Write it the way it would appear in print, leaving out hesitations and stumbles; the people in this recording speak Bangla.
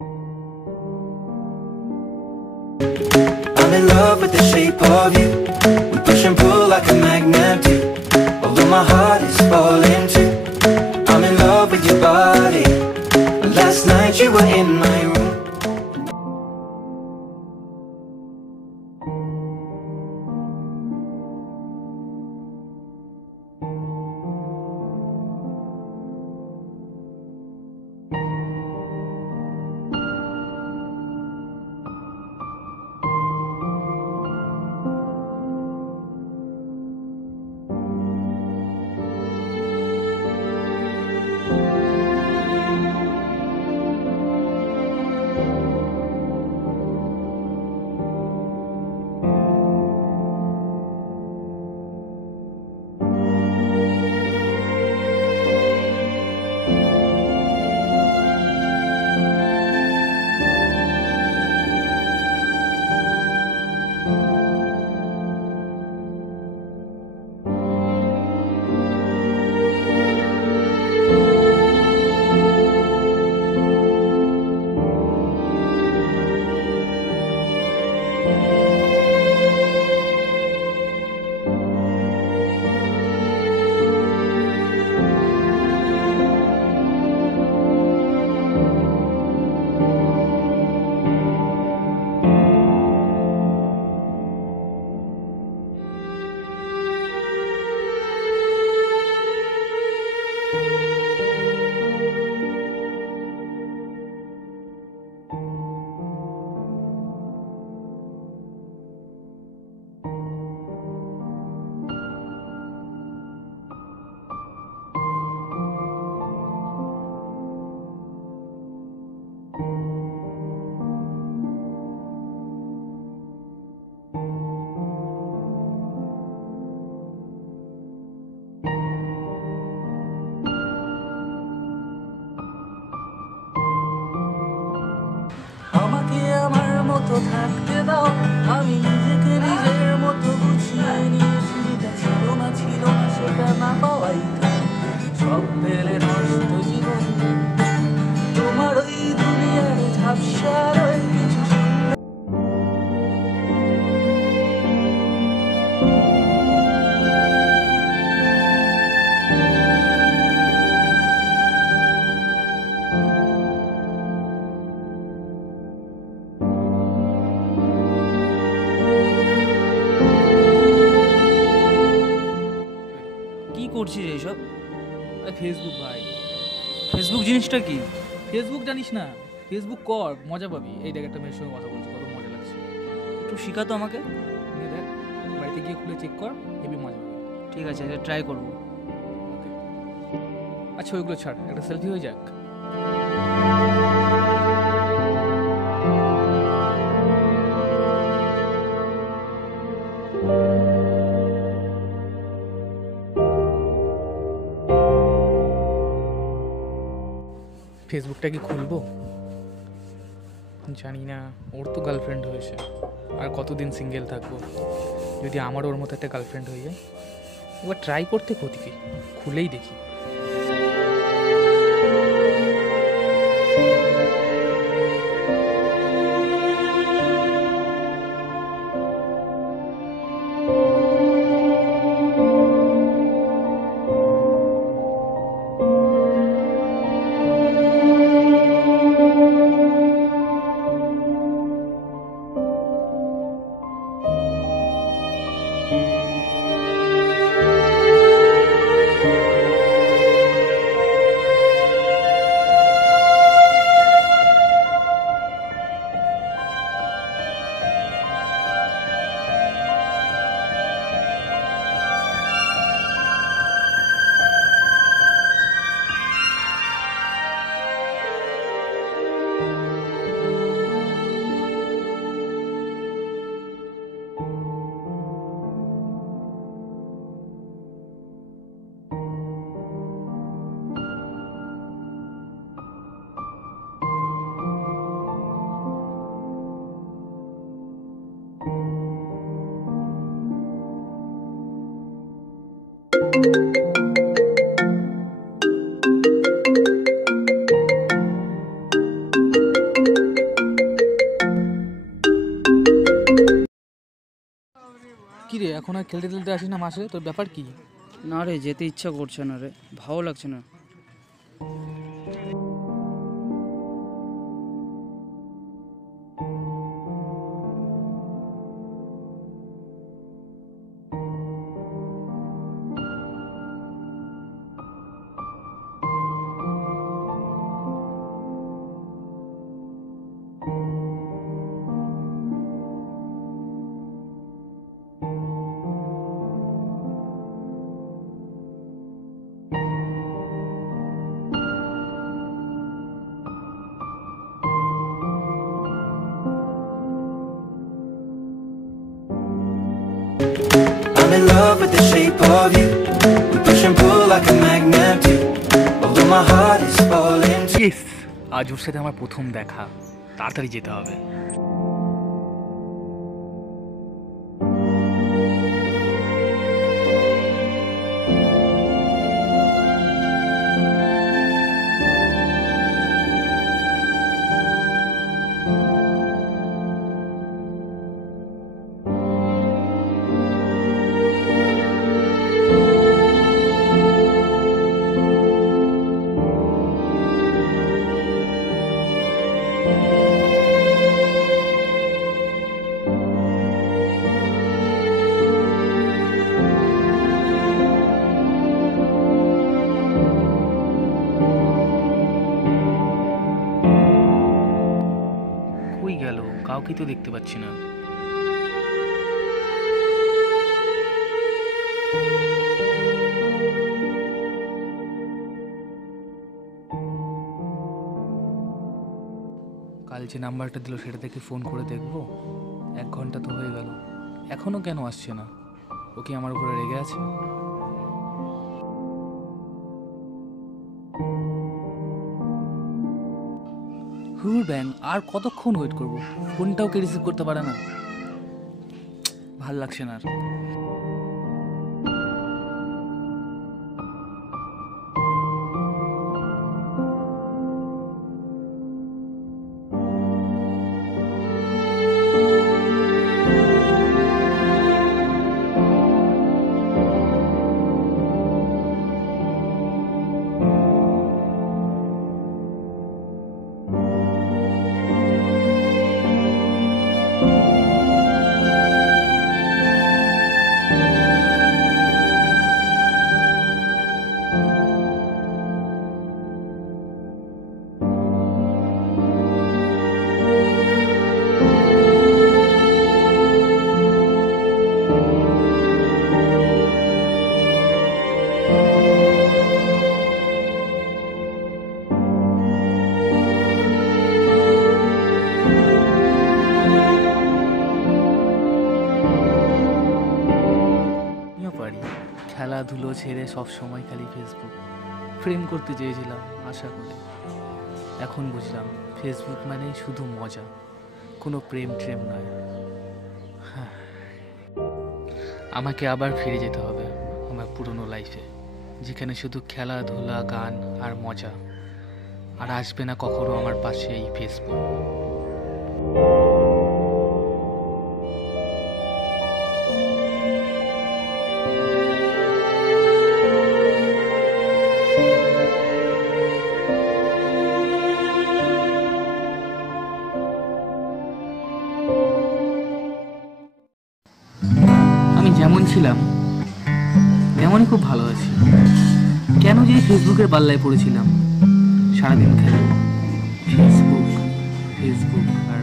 I'm in love with the shape of you. We push and pull like a magnet do. Although my heart is falling too. I'm in love with your body. Last night you were in my room. আমাকে আমার মতো থাকতে দাও, আমি নিজেকে নিজের মতো গুছিয়ে নিয়েছি। যেটা ছিল না সেটা না পাওয়াই সব পেলে নষ্ট জীবন। তোমার ওই দুনিয়ার ঝাপসার ওই কিছু করছিস এইসব? ফেসবুক ভাই, ফেসবুক জিনিসটা কি? ফেসবুক জানিস না? ফেসবুক কর, মজা পাবি। এই দেখ একটা মেয়ের সঙ্গে কথা বলছি, কত মজা লাগছে। একটু শেখাতো আমাকে। দেখ, বাড়িতে গিয়ে খুলে চেক কর, হেবি মজা পাবি। ঠিক আছে, এটা ট্রাই করবো। ওকে, আচ্ছা ওইগুলো ছাড়, একটা সেলফি হয়ে যাক। ফেসবুকটা কি খুলবো জানি না। ওর তো গার্লফ্রেন্ড হয়েছে, আর কতদিন সিঙ্গেল থাকবো। যদি আমার ওর মতো একটা গার্লফ্রেন্ড হয়ে যায়, এবার ট্রাই করতে ক্ষতি কি, খুলেই দেখি। মনে হয় খেলতে খেলতে আসিস না মাসে, তোর ব্যাপার কি? না রে, যেতে ইচ্ছা করছে না রে, ভালো লাগছে না। I'm in love with the shape of you. We push and pull like a magnet do. Although my heart is falling too. Yes, আজ ওর সাথে আমার প্রথম দেখা, তাড়াতাড়ি যেতে হবে। কই গেল? কাউকে তো দেখতে পাচ্ছি না। কাল যে নাম্বারটা দিল সেটা থেকে ফোন করে দেখবো। 1 ঘন্টা তো হয়ে গেল, এখনো কেন আসছে না? ও কি আমার উপরে রেগে আছে? হুর ব্যাং, আর কতক্ষণ ওয়েট করব? ফোনটাও কে রিসিভ করতে পারে না। ভাল লাগছে না আর। খেলাধুলো ছেড়ে সব সময় খালি ফেসবুক। প্রেম করতে চেয়েছিলাম আশা করে, এখন বুঝলাম ফেসবুক মানেই শুধু মজা, কোনো প্রেম ট্রেম নয়। আমাকে আবার ফিরে যেতে হবে আমার পুরনো লাইফে, যেখানে শুধু খেলাধুলা, গান আর মজা, আর আসবে না কখনো আমার পাশে এই ফেসবুক। আমি যেমন ছিলাম তেমনই খুব ভালো আছি। কেন যে ফেসবুকের পাল্লায় পড়েছিলাম, সারাদিন খেলে ফেসবুক ফেসবুক আর